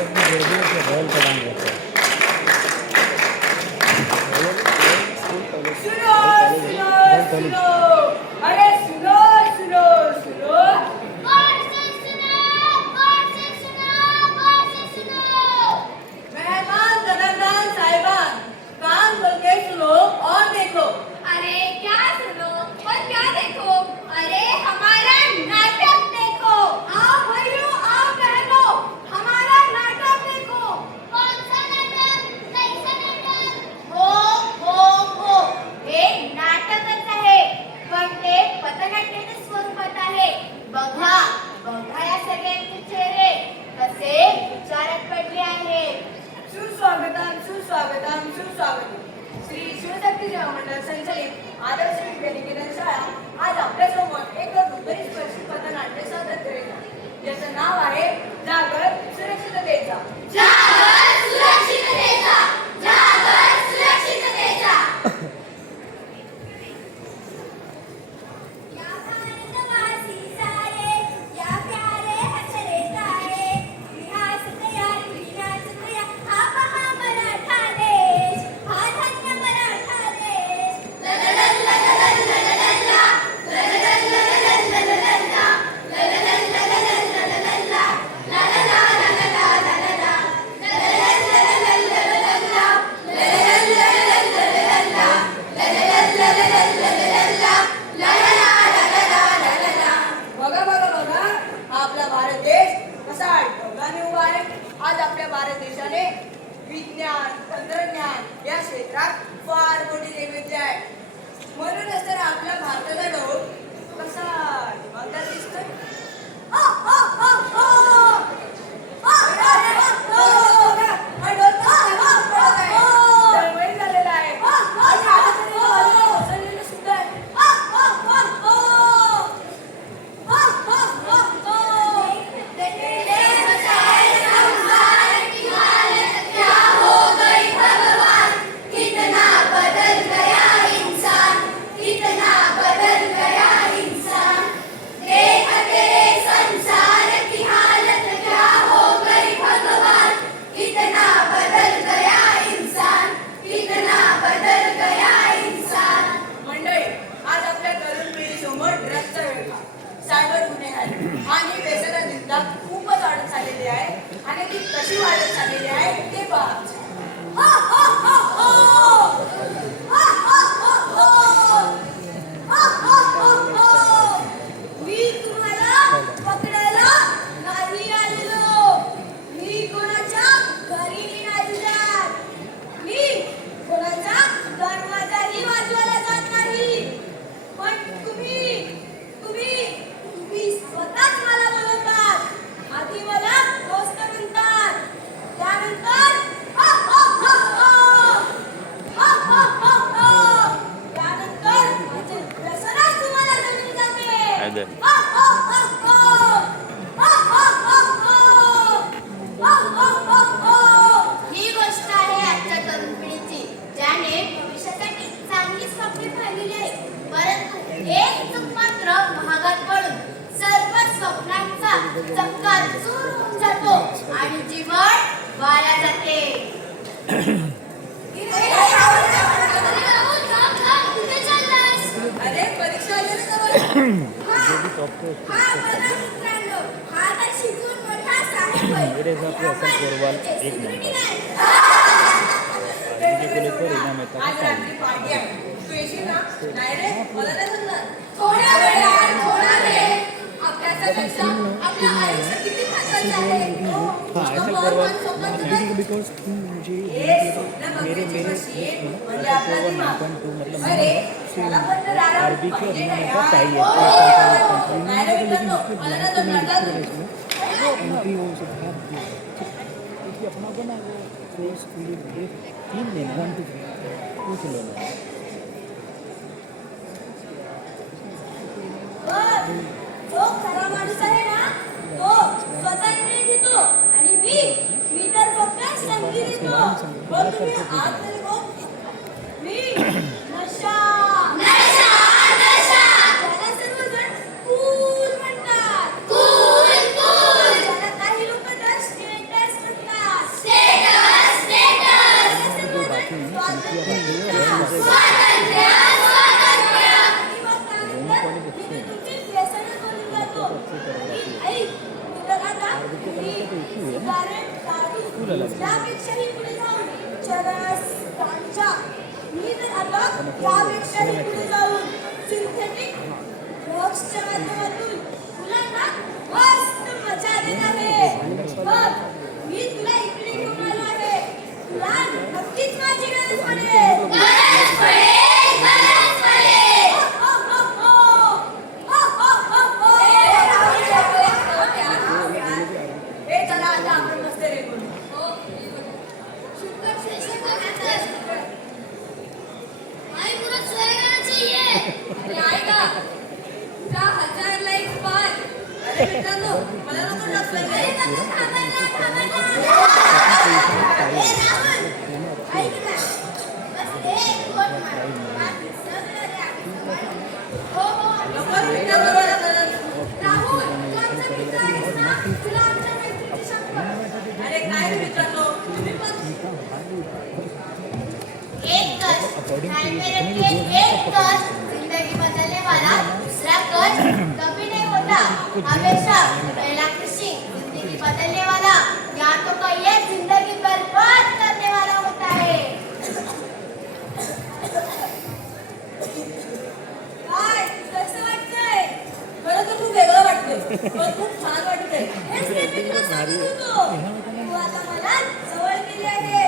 सुनो सुनो सुनो, अरे सुनो सुनो सुनो, मेहमान जनार्दन साहिबान, कान खोल के सुनो और देखो। अरे क्या सुनो और क्या देखो, अरे हमारा नाटक देखो। आओ भाइयों आओ बहनों, हमारा नाटक देखो। कौन सा नाटक, कैसा नाटक? हो हे नाटकच आहे, पण ते पथनाट्याच्या स्वरूपात आहे. बघा बघा या सगळ्यांचे चेहरे कसे विचारात पडले आहेत. सुस्वागतम सुस्वागतम सुस्वागतम. श्री शिवशक्ती सेवा मंडळ संचलित आदर्श विद्यानिकेतन शाळा आज आपल्यासमोर एक हृदयस्पर्शी पथनाट्य सादर करेल आहे. ज्याचं नाव आहे जागर सुरक्षिततेचा. जागर सुरक्षिततेचा, जागर सुरक्षिततेचा. या भारतवासी सारे, या प्यारे हसरे तारे, विहास तयार विनाश तयार, हा पहा मराठा देश, हा धन्य मराठा देश. लललल्ला लललल्ला, लललल्ला लललल्ला, लललल्ला लललल्ला, ललला ललला ललला, लललल्ला लललल्ला, लललल्ला लललल्ला, लललल्ला लललल्ला, ललला ललला ललला. बघा बघा बघा, हा आपला भारत देश कसा ढगाने उभा आहे. आज आपल्या भारत देशाने विज्ञान तंत्रज्ञान या क्षेत्रात फार मोठी देवेची आहे. म्हणूनच तर आपल्या भारताचा ढोल कसा दिमागदार दिसतोय. आ, आ, आ, आ. आ, आ, आ, आ. हा ढोल कसा पडत आहे. तळमळीत झालेला आहे. आणि आता तरी तो बाजूला ओसरलेला सुद्धा आहे. आ, आ, आ, आ. आ, आ, आ, आ. कितना बदल गया इंसान, कितना बदल गया इंसान. देखते संसार की हालत क्या हो गई भगवान, कितना बदल गया इंसान, कितना बदल गया इंसान. मंडळी, आज आपल्या तरुण पिढीसमोर ड्रग्सचा वेळ, सायबर गुन्हेगारी आणि व्यसनाधीनता खूपच वाढत चाललेली आहे. आणि ती कशी वाढत चाललेली आहे ते पहा. आ, आ, आ, आ. आ, आ, आ, आ. आ, आ, आ, आ. मी तुम्हाला पकडायला नाही आलेलो. मी कोणाच्या घरी नाही जात. मी कोणाचा दरवाजाही वाजवायला जात नाही. पण तुम्ही तुम्ही तुम्ही स्वतःच मला बोलवतात. आधी मला दोस्त म्हणतात, त्यानंतर आ, आ, आ, आ. आ, आ, आ, आ. त्यानंतर माझे व्यसनच तुम्हाला जमून जाते. आ, आ, आ, आ. आ, आ, आ, आ. आ, आ, आ, आ. ही गोष्ट आहे आजच्या तरुण पिढीची, ज्याने भविष्यासाठी चांगली स्वप्ने पाहिलेली आहेत, परंतु एक चूक मात्र महागात पडून सर्व स्वप्नांचा चक्काचूर होऊन जातो आणि जीवन वाया जाते. कुठे चाललास? अरे परीक्षा आली ना जवळ. हा बघा मित्रांनो, हा तर शिकून मोठा साहेब होईल. Security guard. आज रात्री पार्टी आहे. तू येशील ना? नाही रे, मला नाही जमणार. थोडा वेळ. अभ्यासापेक्षा आपलं आयुष्य किती महत्त्वाचं आहे. बिकॉज तुम मुझे हे स्वप्न बघण्याची मशीन म्हणजे आपला दिमाग. अरे, त्याला पण तर आराम अरबी के पाहिजे ना का यार. चाहिए नाही रे मित्रांनो, मला नाही जमणार. जा तू. एंट्री हो सकता है क्योंकि अपना बना वो कोर्स पूरी 3 दिन 1 to 3 पूछ लो ना. जो खरा माणूस आहे ना, तो स्वतः निर्णय घेतो आणि मी तर फक्त संधी देतो. पण तुम्ही आज तरी बघ. मी नशा त्याला सर्वजण कूल म्हणतात. ज्याला काही लोक तर स्टेटस म्हणतात. सिगारेट, दारू, त्यापेक्षाही पुढे जाऊन चरस, गांजा, मी तर आता त्यापेक्षाही पुढे जाऊन सिंथेटिक ड्रग्सच्या माध्यमातून मुलांना मस्त मजा देत आहे. बघ, मी तुला इकडे घेऊन आलो आहे. तुला नक्कीच माझी गरज पडेल. गरज पडेल, गरज पडेल. हो, हो, हो. हो, हो, हो, हो. हे चला आता आपण मस्त रे बोलू. शुक्र से शुक्र अंदर. भाई पूरा सोएगा चाहिए. अरे आएगा. तुझा 1000ला एक पान. अरे मित्रांनो, मला नको ड्रग्स अरे पाहिजे. नका थांबायला, थांबायला. ए राहुल, ऐक ना. बस एक गोट मार. बाकी सगळं द्या. हो, हो. लवकर मित्राबरोबर चला. राहुल, तू आमचा मित्र आहेस ना? तुला आमच्या मैत्रीची शपथ. अरे काय रे मित्रांनो, तुम्ही पण एक कश ध्यान में रखिए, एक कश जिंदगी बदलने वाला, दूसरा कश कभी नहीं होता. हमेशा पहला कृषि जिंदगी बदलने वाला, या तो कहिए जिंदगी बर्बाद करने वाला होता है. काय कसं वाटतंय? खरं तर खूप वेगळं वाटतंय, पण खूप छान वाटतंय. हेच ते मी तुला सांगत होतो. तू आता मला जवळ केली आहे.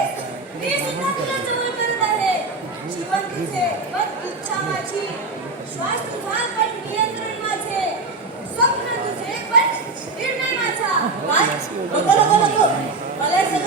मी सुद्धा तुला जवळ करत आहे. जीवन तुझे, पण इच्छा माझी. श्वास तुझा, पण नियंत्रण माझे. स्वप्न तुझे, पण निर्णय माझा. काय? नको नको नको. मला हे सगळं